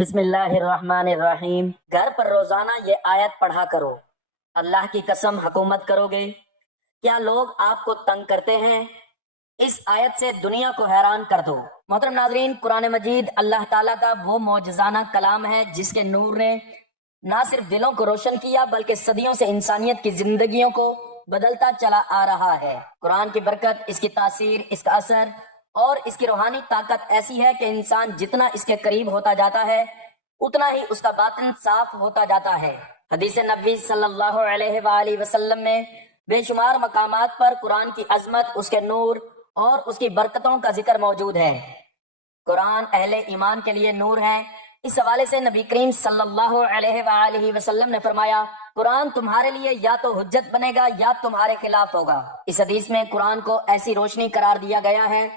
بسم اللہ الرحمن الرحیم۔ گھر پر روزانہ یہ آیت پڑھا کرو، اللہ کی قسم حکومت کرو گے؟ کیا لوگ آپ کو تنگ کرتے ہیں؟ اس آیت سے دنیا کو حیران کر دو۔ محترم ناظرین، قرآن مجید اللہ تعالیٰ کا وہ معجزانہ کلام ہے جس کے نور نے نہ صرف دلوں کو روشن کیا بلکہ صدیوں سے انسانیت کی زندگیوں کو بدلتا چلا آ رہا ہے۔ قرآن کی برکت، اس کی تاثیر، اس کا اثر اور اس کی روحانی طاقت ایسی ہے کہ انسان جتنا اس کے قریب ہوتا جاتا ہے اتنا ہی اس کا باطن صاف ہوتا جاتا ہے۔ حدیث نبوی صلی اللہ علیہ وآلہ وسلم میں بے شمار مقامات پر قرآن کی عظمت، اس کے نور اور اس کی برکتوں کا ذکر موجود ہے۔ قرآن اہل ایمان کے لیے نور ہے۔ اس حوالے سے نبی کریم صلی اللہ علیہ وآلہ وسلم نے فرمایا، قرآن تمہارے لیے یا تو حجت بنے گا یا تمہارے خلاف ہوگا۔ اس حدیث میں قرآن کو ایسی روشنی قرار دیا گیا ہے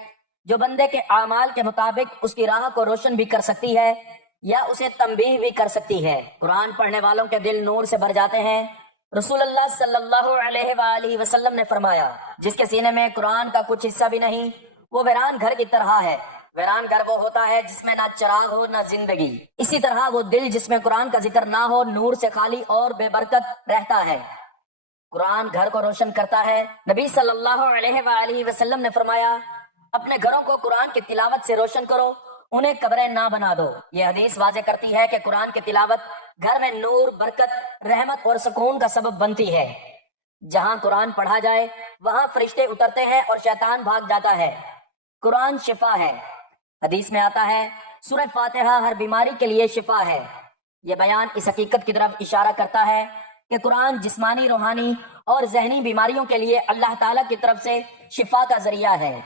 جو بندے کے اعمال کے مطابق اس کی راہ کو روشن بھی کر سکتی ہے یا اسے تنبیہ بھی کر سکتی ہے۔ قرآن پڑھنے والوں کے دل نور سے بھر جاتے ہیں۔ رسول اللہ صلی اللہ علیہ وآلہ وسلم نے فرمایا، جس کے سینے میں قرآن کا کچھ حصہ بھی نہیں وہ ویران گھر کی طرح ہے۔ ویران گھر وہ ہوتا ہے جس میں نہ چراغ ہو نہ زندگی۔ اسی طرح وہ دل جس میں قرآن کا ذکر نہ ہو نور سے خالی اور بے برکت رہتا ہے۔ قرآن گھر کو روشن کرتا ہے۔ نبی صلی اللہ علیہ وآلہ وسلم نے فرمایا، اپنے گھروں کو قرآن کی تلاوت سے روشن کرو، انہیں قبریں نہ بنا دو۔ یہ حدیث واضح کرتی ہے کہ قرآن کی تلاوت گھر میں نور، برکت، رحمت اور سکون کا سبب بنتی ہے۔ جہاں قرآن پڑھا جائے وہاں فرشتے اترتے ہیں اور شیطان بھاگ جاتا ہے۔ قرآن شفا ہے۔ حدیث میں آتا ہے، سورہ فاتحہ ہر بیماری کے لیے شفا ہے۔ یہ بیان اس حقیقت کی طرف اشارہ کرتا ہے کہ قرآن جسمانی، روحانی اور ذہنی بیماریوں کے لیے اللہ تعالیٰ کی طرف سے شفا کا ذریعہ ہے۔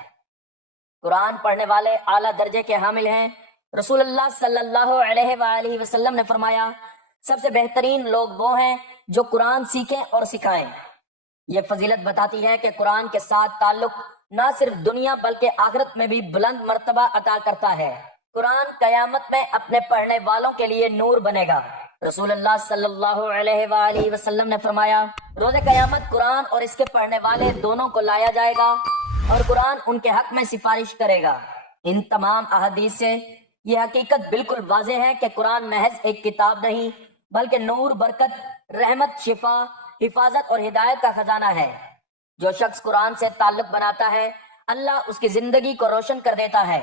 قرآن پڑھنے والے اعلیٰ درجے کے حامل ہیں۔ رسول اللہ صلی اللہ علیہ وآلہ وسلم نے فرمایا، سب سے بہترین لوگ وہ ہیں جو قرآن سیکھیں اور سکھائیں۔ یہ فضیلت بتاتی ہے کہ قرآن کے ساتھ تعلق نہ صرف دنیا بلکہ آخرت میں بھی بلند مرتبہ عطا کرتا ہے۔ قرآن قیامت میں اپنے پڑھنے والوں کے لیے نور بنے گا۔ رسول اللہ صلی اللہ علیہ وآلہ وسلم نے فرمایا، روز قیامت قرآن اور اس کے پڑھنے والے دونوں کو لایا جائے گا اور قرآن ان کے حق میں سفارش کرے گا۔ ان تمام احادیث سے یہ حقیقت بالکل واضح ہے کہ قرآن محض ایک کتاب نہیں بلکہ نور، برکت، رحمت، شفا، حفاظت اور ہدایت کا خزانہ ہے۔ جو شخص قرآن سے تعلق بناتا ہے اللہ اس کی زندگی کو روشن کر دیتا ہے۔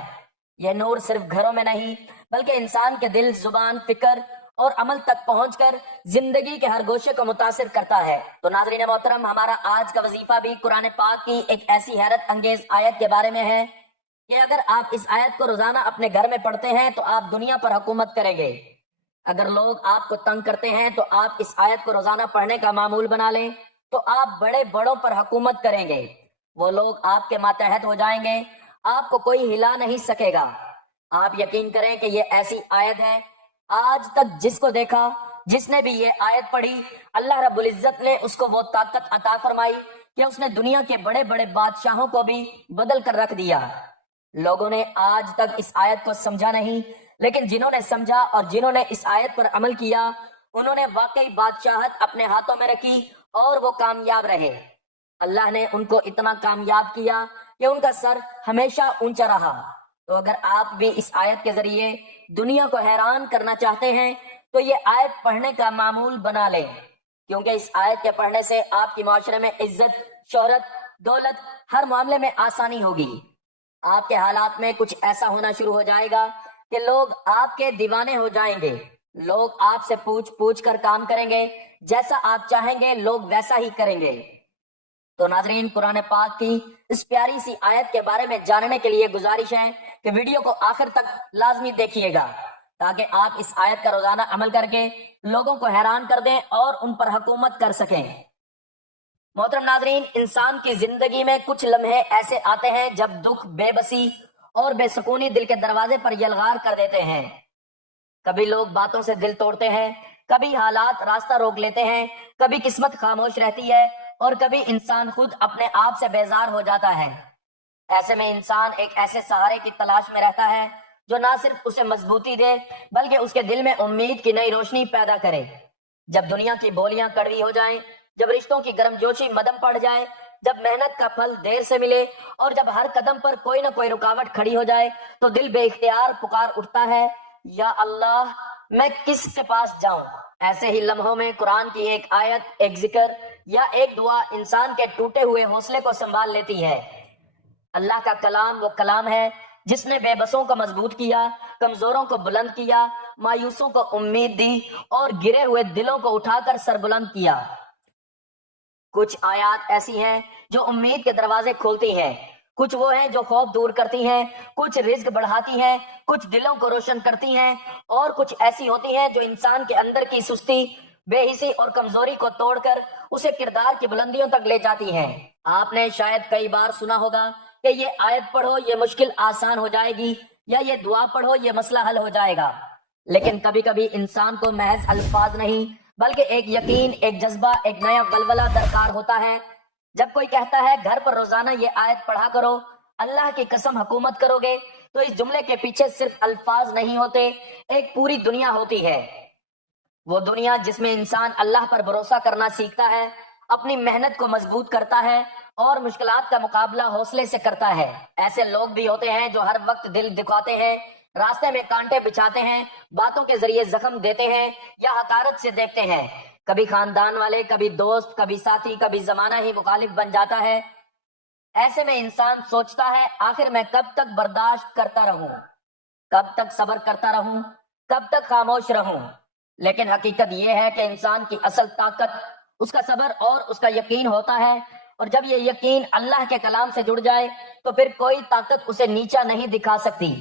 یہ نور صرف گھروں میں نہیں بلکہ انسان کے دل، زبان، فکر اور عمل تک پہنچ کر زندگی کے ہر گوشے کو متاثر کرتا ہے۔ تو ناظرین محترم، ہمارا آج کا وظیفہ بھی قرآن پاک کی ایک ایسی حیرت انگیز آیت کے بارے میں ہے کہ اگر آپ اس آیت کو روزانہ اپنے گھر میں پڑھتے ہیں تو آپ دنیا پر حکومت کریں گے۔ اگر لوگ آپ کو تنگ کرتے ہیں تو آپ اس آیت کو روزانہ پڑھنے کا معمول بنا لیں تو آپ بڑے بڑوں پر حکومت کریں گے۔ وہ لوگ آپ کے ماتحت ہو جائیں گے، آپ کو کوئی ہلا نہیں سکے گا۔ آپ یقین کریں کہ یہ ایسی آیت ہے، آج تک جس کو دیکھا، جس نے بھی یہ آیت پڑھی، اللہ رب العزت نے اس کو وہ طاقت عطا فرمائی کہ اس نے دنیا کے بڑے بڑے بادشاہوں کو بھی بدل کر رکھ دیا۔ لوگوں نے آج تک اس آیت کو سمجھا نہیں، لیکن جنہوں نے سمجھا اور جنہوں نے اس آیت پر عمل کیا انہوں نے واقعی بادشاہت اپنے ہاتھوں میں رکھی اور وہ کامیاب رہے۔ اللہ نے ان کو اتنا کامیاب کیا کہ ان کا سر ہمیشہ اونچا رہا۔ تو اگر آپ بھی اس آیت کے ذریعے دنیا کو حیران کرنا چاہتے ہیں تو یہ آیت پڑھنے کا معمول بنا لیں، کیونکہ اس آیت کے پڑھنے سے آپ کی معاشرے میں عزت، شہرت، دولت، ہر معاملے میں آسانی ہوگی۔ آپ کے حالات میں کچھ ایسا ہونا شروع ہو جائے گا کہ لوگ آپ کے دیوانے ہو جائیں گے۔ لوگ آپ سے پوچھ پوچھ کر کام کریں گے، جیسا آپ چاہیں گے لوگ ویسا ہی کریں گے۔ تو ناظرین، قرآن پاک کی اس پیاری سی آیت کے بارے میں جاننے کے لیے گزارش ہے کہ ویڈیو کو آخر تک لازمی دیکھیے گا تاکہ آپ اس آیت کا روزانہ عمل کر کے لوگوں کو حیران کر دیں اور ان پر حکومت کر سکیں۔ محترم ناظرین، انسان کی زندگی میں کچھ لمحے ایسے آتے ہیں جب دکھ، بے بسی اور بے سکونی دل کے دروازے پر یلغار کر دیتے ہیں۔ کبھی لوگ باتوں سے دل توڑتے ہیں، کبھی حالات راستہ روک لیتے ہیں، کبھی قسمت خاموش رہتی ہے اور کبھی انسان خود اپنے آپ سے بیزار ہو جاتا ہے۔ ایسے میں انسان ایک ایسے سہارے کی تلاش میں رہتا ہے جو نہ صرف اسے مضبوطی دے بلکہ اس کے دل میں امید کی نئی روشنی پیدا کرے۔ جب دنیا کی بولیاں کڑوی ہو جائیں، جب رشتوں کی گرم جوشی مدھم پڑ جائے، جب محنت کا پھل دیر سے ملے اور جب ہر قدم پر کوئی نہ کوئی رکاوٹ کھڑی ہو جائے تو دل بے اختیار پکار اٹھتا ہے یا اللہ میں کس کے پاس جاؤں؟ ایسے ہی لمحوں میں قرآن کی ایک آیت، ایک ذکر یا ایک دعا انسان کے ٹوٹے ہوئے حوصلے کو سنبھال لیتی ہے۔ اللہ کا کلام وہ کلام ہے جس نے بے بسوں کو مضبوط کیا، کمزوروں کو بلند کیا، مایوسوں کو امید دی اور گرے ہوئے دلوں کو اٹھا کر سربلند کیا۔ کچھ آیات ایسی ہیں جو امید کے دروازے کھولتی ہیں، کچھ وہ ہیں جو خوف دور کرتی ہیں، کچھ رزق بڑھاتی ہیں، کچھ دلوں کو روشن کرتی ہیں، اور کچھ ایسی ہوتی ہیں جو انسان کے اندر کی سستی، بے حسی اور کمزوری کو توڑ کر اسے کردار کی بلندیوں تک لے جاتی ہیں۔ آپ نے شاید کئی بار سنا ہوگا کہ یہ آیت پڑھو یہ مشکل آسان ہو جائے گی، یا یہ دعا پڑھو یہ مسئلہ حل ہو جائے گا، لیکن کبھی کبھی انسان کو محض الفاظ نہیں بلکہ ایک یقین، ایک جذبہ، ایک نیا ولولہ درکار ہوتا ہے۔ جب کوئی کہتا ہے گھر پر روزانہ یہ آیت پڑھا کرو، اللہ کی قسم حکومت کرو گے، تو اس جملے کے پیچھے صرف الفاظ نہیں ہوتے، ایک پوری دنیا ہوتی ہے۔ وہ دنیا جس میں انسان اللہ پر بھروسہ کرنا سیکھتا ہے، اپنی محنت کو مضبوط کرتا ہے اور مشکلات کا مقابلہ حوصلے سے کرتا ہے۔ ایسے لوگ بھی ہوتے ہیں جو ہر وقت دل دکھاتے ہیں، راستے میں کانٹے بچھاتے ہیں، باتوں کے ذریعے زخم دیتے ہیں یا حقارت سے دیکھتے ہیں۔ کبھی خاندان والے، کبھی دوست، کبھی ساتھی، کبھی زمانہ ہی مخالف بن جاتا ہے۔ ایسے میں انسان سوچتا ہے آخر میں کب تک برداشت کرتا رہوں، کب تک صبر کرتا رہوں، کب تک خاموش رہوں؟ لیکن حقیقت یہ ہے کہ انسان کی اصل طاقت اس کا صبر اور اس کا یقین ہوتا ہے، اور جب یہ یقین اللہ کے کلام سے جڑ جائے تو پھر کوئی طاقت اسے نیچا نہیں دکھا سکتی۔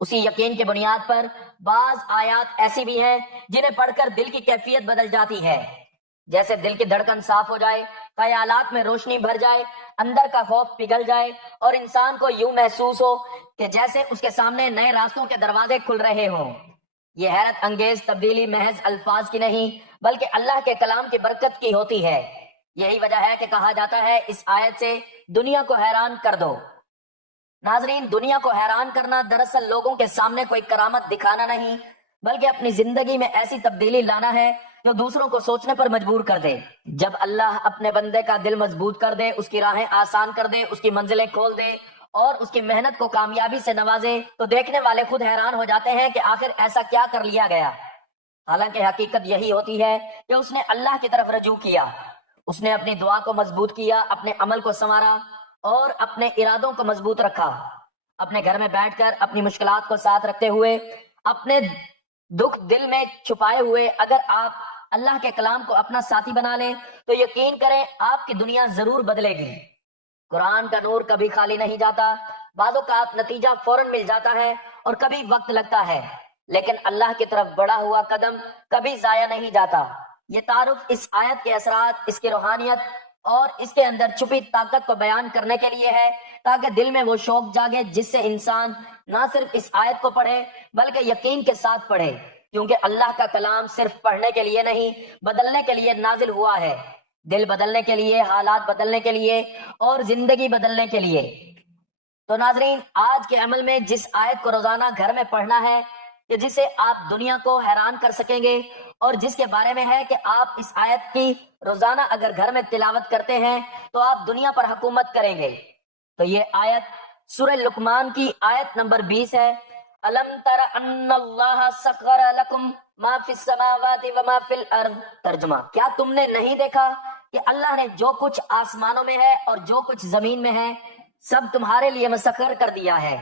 اسی یقین کی بنیاد پر بعض آیات ایسی بھی ہیں جنہیں پڑھ کر دل کی کیفیت بدل جاتی ہے، جیسے دل کی دھڑکن صاف ہو جائے، خیالات میں روشنی بھر جائے، اندر کا خوف پگھل جائے اور انسان کو یوں محسوس ہو کہ جیسے اس کے سامنے نئے راستوں کے دروازے کھل رہے ہوں۔ یہ حیرت انگیز تبدیلی محض الفاظ کی نہیں بلکہ اللہ کے کلام کی برکت کی ہوتی ہے۔ یہی وجہ ہے کہ کہا جاتا ہے اس آیت سے دنیا کو حیران کر دو۔ ناظرین، دنیا کو حیران کرنا دراصل لوگوں کے سامنے کوئی کرامت دکھانا نہیں بلکہ اپنی زندگی میں ایسی تبدیلی لانا ہے جو دوسروں کو سوچنے پر مجبور کر دے۔ جب اللہ اپنے بندے کا دل مضبوط کر دے، اس کی راہیں آسان کر دے، اس کی منزلیں کھول دے اور اس کی محنت کو کامیابی سے نوازے، تو دیکھنے والے خود حیران ہو جاتے ہیں کہ آخر ایسا کیا کر لیا گیا۔ حالانکہ حقیقت یہی ہوتی ہے کہ اس نے اللہ کی طرف رجوع کیا، اس نے اپنی دعا کو مضبوط کیا، اپنے عمل کو سنوارا اور اپنے ارادوں کو مضبوط رکھا۔ اپنے گھر میں بیٹھ کر اپنی مشکلات کو ساتھ رکھتے ہوئے، اپنے دکھ دل میں چھپائے ہوئے اگر آپ اللہ کے کلام کو اپنا ساتھی بنا لیں تو یقین کریں آپ کی دنیا ضرور بدلے گی۔ قرآن کا نور کبھی خالی نہیں جاتا، بعض اوقات نتیجہ فوراً مل جاتا ہے اور کبھی وقت لگتا ہے، لیکن اللہ کی طرف بڑھا ہوا قدم کبھی ضائع نہیں جاتا۔ یہ تعارف اس آیت کے اثرات، اس کی روحانیت اور اس کے اندر چھپی طاقت کو بیان کرنے کے لیے ہے، تاکہ دل میں وہ شوق جاگے جس سے انسان نہ صرف اس آیت کو پڑھے بلکہ یقین کے ساتھ پڑھے، کیونکہ اللہ کا کلام صرف پڑھنے کے لیے نہیں بدلنے کے لیے نازل ہوا ہے، دل بدلنے کے لیے، حالات بدلنے کے لیے اور زندگی بدلنے کے لیے۔ تو ناظرین، آج کے عمل میں جس آیت کو روزانہ گھر میں پڑھنا ہے کہ جسے آپ دنیا کو حیران کر سکیں گے، اور جس کے بارے میں ہے کہ آپ اس آیت کی روزانہ اگر گھر میں تلاوت کرتے ہیں تو آپ دنیا پر حکومت کریں گے، تو یہ آیت سورہ لقمان کی آیت نمبر 20 ہے۔ الم تر ان اللہ سخر لکم ما فی السماوات وما فی الارض۔ ترجمہ، کیا تم نے نہیں دیکھا کہ اللہ نے جو کچھ آسمانوں میں ہے اور جو کچھ زمین میں ہے سب تمہارے لیے مسخر کر دیا ہے۔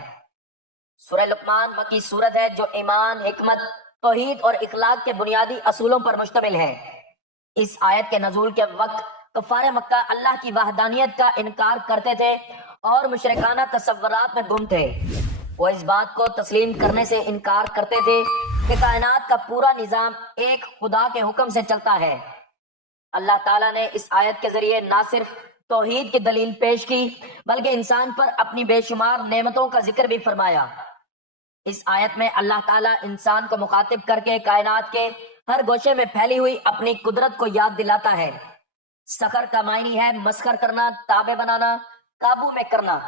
سورہ لقمان مکی سورت ہے جو ایمان، حکمت، توحید اور اخلاق کے بنیادی اصولوں پر مشتمل ہے۔ اس آیت کے نزول کے وقت کفار مکہ اللہ کی وحدانیت کا انکار کرتے تھے اور مشرکانہ تصورات میں گم تھے۔ وہ اس بات کو تسلیم کرنے سے انکار کرتے تھے کہ کائنات کا پورا نظام ایک خدا کے حکم سے چلتا ہے۔ اللہ تعالیٰ نے اس آیت کے ذریعے نہ صرف توحید کی دلیل پیش کی بلکہ انسان پر اپنی بے شمار نعمتوں کا ذکر بھی فرمایا۔ اس آیت میں اللہ تعالیٰ انسان کو مخاطب کر کے کائنات کے ہر گوشے میں پھیلی ہوئی اپنی قدرت کو یاد دلاتا ہے۔ سخر کا معنی ہے مسخر کرنا، تابع بنانا، قابو میں کرنا،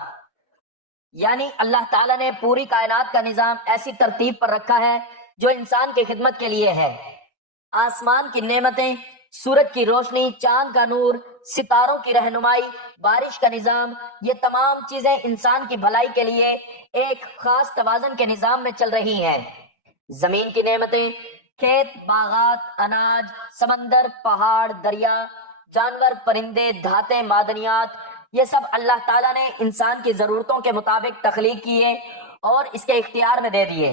یعنی اللہ تعالیٰ نے پوری کائنات کا نظام ایسی ترتیب پر رکھا ہے جو انسان کی خدمت کے لیے ہے۔ آسمان کی نعمتیں، سورج کی روشنی، چاند کا نور، ستاروں کی رہنمائی، بارش کا نظام، یہ تمام چیزیں انسان کی بھلائی کے لیے ایک خاص توازن کے نظام میں چل رہی ہیں۔ زمین کی نعمتیں، کھیت، باغات، اناج، سمندر، پہاڑ، دریا، جانور، پرندے، دھاتیں، معدنیات، یہ سب اللہ تعالیٰ نے انسان کی ضرورتوں کے مطابق تخلیق کیے اور اس کے اختیار میں دے دیے۔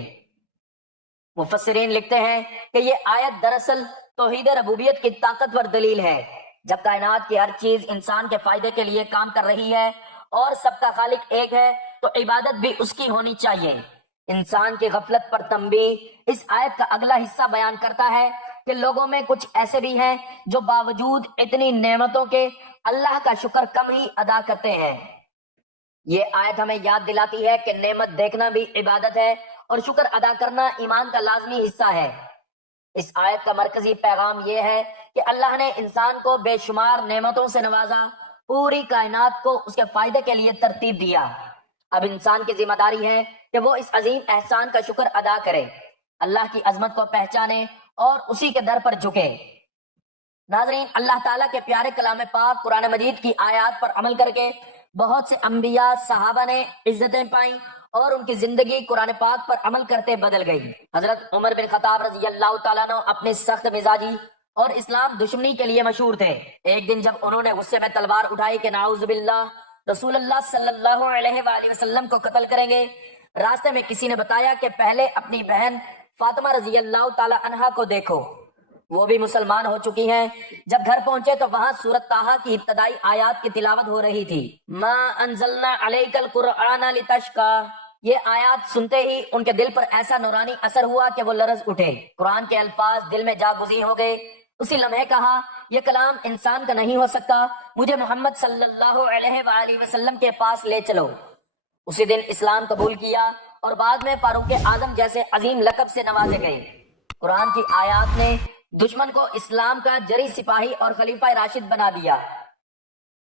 مفسرین لکھتے ہیں کہ یہ آیت دراصل توحید ربوبیت کی طاقتور دلیل ہے۔ جب کائنات کی ہر چیز انسان کے فائدے کے لیے کام کر رہی ہے اور سب کا خالق ایک ہے تو عبادت بھی اس کی ہونی چاہیے۔ انسان کی غفلت پر تنبیہ اس آیت کا اگلا حصہ بیان کرتا ہے کہ لوگوں میں کچھ ایسے بھی ہیں جو باوجود اتنی نعمتوں کے اللہ کا شکر کم ہی ادا کرتے ہیں۔ یہ آیت ہمیں یاد دلاتی ہے کہ نعمت دیکھنا بھی عبادت ہے اور شکر ادا کرنا ایمان کا لازمی حصہ ہے۔ اس آیت کا مرکزی پیغام یہ ہے کہ اللہ نے انسان کو بے شمار نعمتوں سے نوازا، پوری کائنات کو اس کے فائدے کے لیے ترتیب دیا۔ اب انسان کی ذمہ داری ہے کہ وہ اس عظیم احسان کا شکر ادا کرے، اللہ کی عظمت کو پہچانے اور اسی کے در پر جھکے۔ ناظرین، اللہ تعالیٰ کے پیارے کلام پاک قرآن مجید کی آیات پر عمل کر کے بہت سے انبیاء، صحابہ نے عزتیں پائیں اور ان کی زندگی قرآن پاک پر عمل کرتے بدل گئی۔ حضرت عمر بن خطاب رضی اللہ تعالیٰ عنہ اپنے سخت مزاجی اور اسلام دشمنی کے لیے مشہور تھے۔ ایک دن جب انہوں نے غصے میں تلوار اٹھائی کہ نعوذ باللہ رسول اللہ صلی اللہ علیہ وآلہ وسلم کو قتل کریں گے، راستے میں کسی نے بتایا کہ پہلے اپنی بہن فاطمہ رضی اللہ تعالی عنہا کو دیکھو، وہ بھی مسلمان ہو چکی ہیں۔ جب گھر پہنچے تو وہاں سورۃ طٰہٰ کی ابتدائی آیات کی تلاوت ہو رہی تھی۔ ما انزلنا علیک القرآن لتشقی، یہ آیات سنتے ہی ان کے دل پر ایسا نورانی اثر ہوا کہ وہ لرز اٹھے، قرآن کے الفاظ دل میں جا گزین ہو گئے۔ اسی لمحے کہا، یہ کلام انسان کا نہیں ہو سکتا، مجھے محمد صلی اللہ علیہ وآلہ وسلم کے پاس لے چلو۔ اسی دن اسلام قبول کیا اور بعد میں فاروق اعظم جیسے عظیم لقب سے نوازے گئے۔ قرآن کی آیات نے دشمن کو اسلام کا جری سپاہی اور خلیفہ راشد بنا دیا۔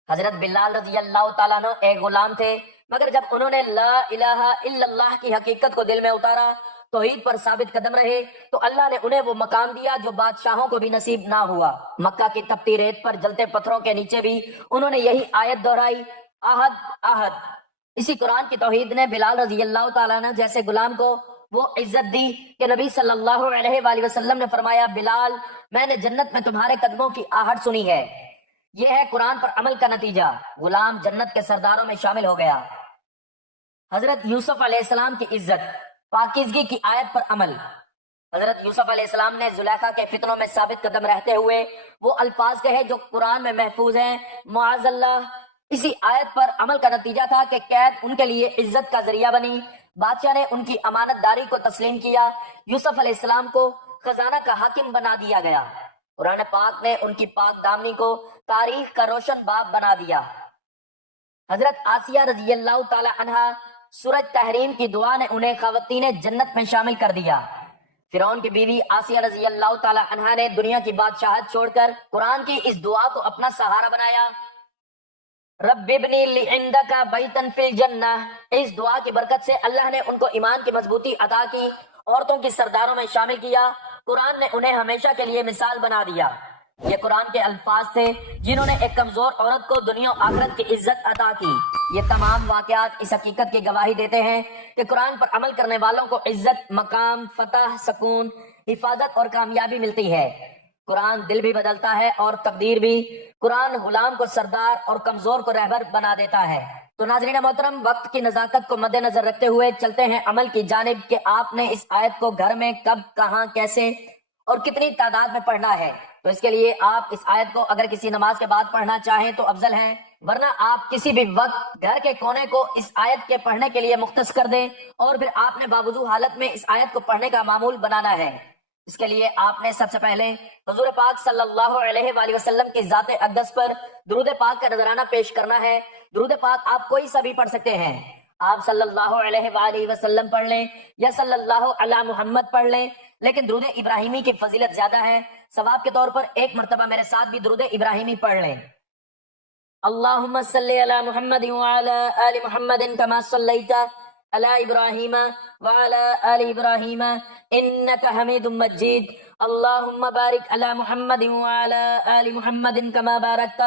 حضرت بلال رضی اللہ تعالیٰ عنہ ایک غلام تھے، مگر جب انہوں نے لا الہ الا اللہ کی حقیقت کو دل میں اتارا، توحید پر ثابت قدم رہے، تو اللہ نے انہیں وہ مقام دیا جو بادشاہوں کو بھی نصیب نہ ہوا۔ مکہ کی تپتی ریت پر جلتے پتھروں کے نیچے بھی انہوں نے یہی آیت دہرائی، احد احد۔ اسی قرآن کی توحید نے بلال رضی اللہ تعالیٰ عنہ جیسے غلام کو وہ عزت دی کہ نبی صلی اللہ علیہ وآلہ وسلم نے فرمایا، بلال، میں نے جنت میں تمہارے قدموں کی آہٹ سنی ہے۔ یہ ہے قرآن پر عمل کا نتیجہ، غلام جنت کے سرداروں میں شامل ہو گیا۔ حضرت یوسف علیہ السلام کی عزت، پاکیزگی کی آیت پر عمل۔ حضرت یوسف علیہ السلام نے زلیخا کے فتنوں میں ثابت قدم رہتے ہوئے وہ الفاظ کہے جو قرآن میں محفوظ ہیں، معاذ اللہ۔ اسی آیت پر عمل کا نتیجہ تھا کہ قید ان کے لیے عزت کا ذریعہ بنی، بادشاہ نے ان کی امانت داری کو تسلیم کیا، یوسف علیہ السلام کو خزانہ کا حاکم بنا دیا گیا۔ قرآن پاک نے ان کی پاک دامنی کو تاریخ کا روشن باب بنا دیا۔ حضرت آسیہ رضی اللہ تعالی عنہا سورج تحریم کی دعا نے انہیں خواتین جنت میں شامل کر دیا۔ فرعون کی بیوی آسیہ رضی اللہ تعالی عنہا نے دنیا کی بادشاہت چھوڑ کر قرآن کی اس دعا کو اپنا سہارا بنایا، رب ابنی لی عندک بیتن فی الجنہ۔ اس دعا کی برکت سے اللہ نے ان کو ایمان کی مضبوطی عطا کی، عورتوں کی سرداروں میں شامل کیا، قرآن نے انہیں ہمیشہ کے لیے مثال بنا دیا۔ یہ قرآن کے الفاظ تھے جنہوں نے ایک کمزور عورت کو دنیا و آخرت کی عزت عطا کی۔ یہ تمام واقعات اس حقیقت کی گواہی دیتے ہیں کہ قرآن پر عمل کرنے والوں کو عزت، مقام، فتح، سکون، حفاظت اور کامیابی ملتی ہے۔ قرآن دل بھی بدلتا ہے اور تقدیر بھی۔ قرآن غلام کو سردار اور کمزور کو رہبر بنا دیتا ہے۔ تو ناظرین محترم، وقت کی نزاکت کو مد نظر رکھتے ہوئے چلتے ہیں عمل کی جانب کہ آپ نے اس آیت کو گھر میں کب، کہاں، کیسے اور کتنی تعداد میں پڑھنا ہے۔ تو اس کے لیے آپ اس آیت کو اگر کسی نماز کے بعد پڑھنا چاہیں تو افضل ہے، ورنہ آپ کسی بھی وقت گھر کے کونے کو اس آیت کے پڑھنے کے لیے مختص کر دیں، اور پھر آپ نے باوضو حالت میں اس آیت کو پڑھنے کا معمول بنانا ہے۔ اس کے لیے آپ نے سب سے پہلے حضور پاک صلی اللہ علیہ وآلہ وسلم کی ذات اقدس پر درود پاک کا نذرانہ پیش کرنا ہے۔ درود پاک آپ کوئی سا بھی پڑھ سکتے ہیں، آپ صلی اللہ علیہ وآلہ وسلم پڑھ لیں یا صلی اللہ علی محمد پڑھ لیں، لیکن درود ابراہیمی کی فضیلت زیادہ ہے۔ ثواب کے طور پر ایک مرتبہ میرے ساتھ بھی درود ابراہیمی پڑھ لیں۔ اللہم صلی علی محمد وعلی آل محمد کما صلیت علی ابراہیم وعلی آل ابراہیم انک حمید مجید۔ اللہم بارک علی محمد وعلی آل محمد کما بارکت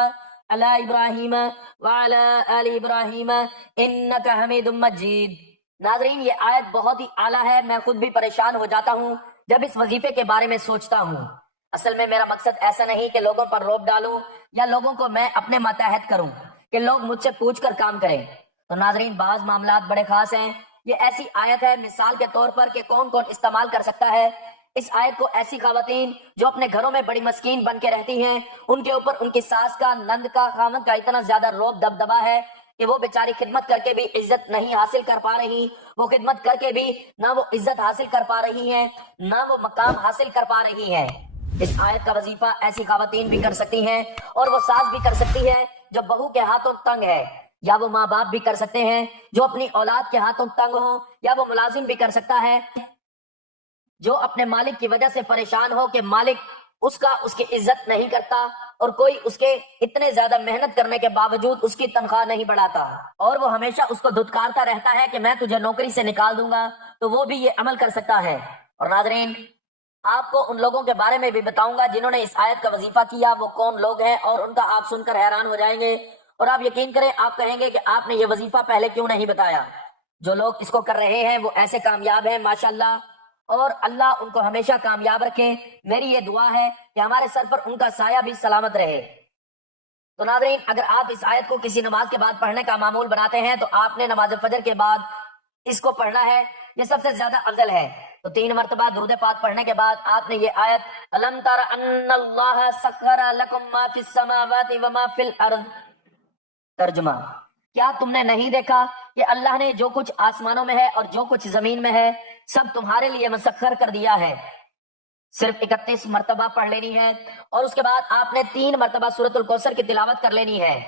علی ابراہیم وعلی آل ابراہیم انک حمید مجید۔ ناظرین یہ آیت بہت ہی اعلیٰ ہے، میں خود بھی پریشان ہو جاتا ہوں جب اس وظیفے کے بارے میں سوچتا ہوں۔ اصل میں میرا مقصد ایسا نہیں کہ لوگوں پر روب ڈالوں یا لوگوں کو میں اپنے ماتحت کروں کہ لوگ مجھ سے پوچھ کر کام کریں۔ تو ناظرین بعض معاملات بڑے خاص ہیں۔ یہ ایسی آیت ہے مثال کے طور پر کہ کون کون استعمال کر سکتا ہے۔ اس آیت کو ایسی خواتین جو اپنے گھروں میں بڑی مسکین بن کے رہتی ہیں، ان کے اوپر ان کی ساس کا، نند کا، خامند کا اتنا زیادہ روب دبدبا ہے کہ وہ بیچاری خدمت کر کے بھی عزت نہیں حاصل کر پا رہی، وہ خدمت کر کے بھی نہ وہ عزت حاصل کر پا رہی ہیں، نہ وہ مقام حاصل کر پا رہی ہیں۔ اس آیت کا وظیفہ ایسی خواتین بھی کر سکتی ہیں، اور وہ ساس بھی کر سکتی ہے جو بہو کے ہاتھوں تنگ ہے، یا وہ ماں باپ بھی کر سکتے ہیں جو اپنی اولاد کے ہاتھوں تنگ ہوں، یا وہ ملازم بھی کر سکتا ہے جو اپنے مالک کی وجہ سے پریشان ہو کہ مالک اس کی عزت نہیں کرتا، اور کوئی اس کے اتنے زیادہ محنت کرنے کے باوجود اس کی تنخواہ نہیں بڑھاتا، اور وہ ہمیشہ اس کو دھتکارتا رہتا ہے کہ میں تجھے نوکری سے نکال دوں گا، تو وہ بھی یہ عمل کر سکتا ہے۔ اور ناظرین آپ کو ان لوگوں کے بارے میں بھی بتاؤں گا جنہوں نے اس آیت کا وظیفہ کیا، وہ کون لوگ ہیں، اور ان کا آپ سن کر حیران ہو جائیں گے، اور آپ یقین کریں آپ کہیں گے کہ آپ نے یہ وظیفہ پہلے کیوں نہیں بتایا۔ جو لوگ اس کو کر رہے ہیں وہ ایسے کامیاب ہیں ماشاءاللہ، اور اللہ ان کو ہمیشہ کامیاب رکھے۔ میری یہ دعا ہے کہ ہمارے سر پر ان کا سایہ بھی سلامت رہے۔ تو ناظرین اگر آپ اس آیت کو کسی نماز کے بعد پڑھنے کا معمول بناتے ہیں تو آپ نے نماز فجر کے بعد اس کو پڑھنا ہے، یہ سب سے زیادہ افضل ہے۔ تو 3 مرتبہ درود پاک پڑھنے کے بعد آپ نے یہ آیت الم تر ان اللہ سخر لکم ما فی السماوات وما فی الارض، ترجمہ کیا تم نے نہیں دیکھا کہ اللہ نے جو کچھ آسمانوں میں ہے اور جو کچھ زمین میں ہے سب تمہارے لیے مسخر کر دیا ہے۔ صرف 31 مرتبہ پڑھ لینی ہے، اور اس کے بعد آپ نے 3 مرتبہ سورۃ الکوثر کی تلاوت کر لینی ہے۔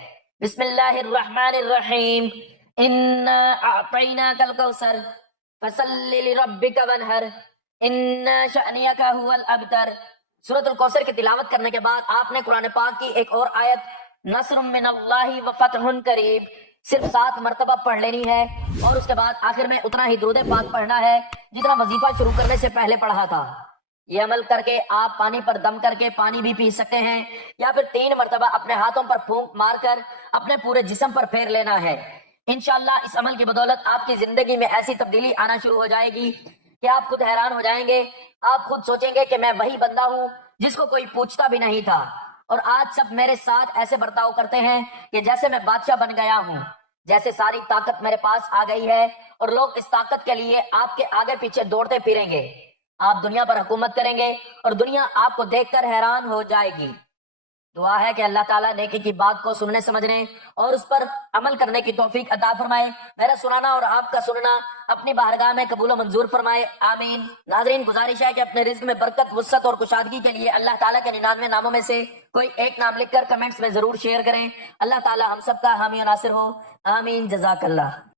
بسم اللہ الرحمن الرحیم، انا اعطیناک الکوثر فصل لربک وانحر ان شأنک هو الابتر۔ سورۃ الکوثر کی تلاوت کرنے کے بعد آپ نے قرآن پاک کی ایک اور آیت نصر من اللہ وفتح قریب صرف 7 مرتبہ پڑھ لینی ہے، اور اس کے بعد آخر میں اتنا ہی درود پاک پڑھنا ہے جتنا وظیفہ شروع کرنے سے پہلے پڑھا تھا۔ یہ عمل کر کے آپ پانی پر دم کر کے پانی بھی پی سکتے ہیں، یا پھر 3 مرتبہ اپنے ہاتھوں پر پھونک مار کر اپنے پورے جسم پر پھیر لینا ہے۔ انشاءاللہ اس عمل کی بدولت آپ کی زندگی میں ایسی تبدیلی آنا شروع ہو جائے گی کہ آپ خود حیران ہو جائیں گے۔ آپ خود سوچیں گے کہ میں وہی بندہ ہوں جس کو کوئی پوچھتا بھی نہیں تھا، اور آج سب میرے ساتھ ایسے برتاؤ کرتے ہیں کہ جیسے میں بادشاہ بن گیا ہوں، جیسے ساری طاقت میرے پاس آ گئی ہے، اور لوگ اس طاقت کے لیے آپ کے آگے پیچھے دوڑتے پھریں گے۔ آپ دنیا پر حکومت کریں گے اور دنیا آپ کو دیکھ کر حیران ہو جائے گی۔ دعا ہے کہ اللہ تعالیٰ نیکی کی بات کو سننے سمجھنے اور اس پر عمل کرنے کی توفیق عطا فرمائے۔ میرا سنانا اور آپ کا سننا اپنی بارگاہ میں قبول و منظور فرمائے، آمین۔ ناظرین گزارش ہے کہ اپنے رزق میں برکت، وسعت اور کشادگی کے لیے اللہ تعالیٰ کے 99 ناموں میں سے کوئی ایک نام لکھ کر کمنٹس میں ضرور شیئر کریں۔ اللہ تعالیٰ ہم سب کا حامی و ناصر ہو، آمین، جزاک اللہ۔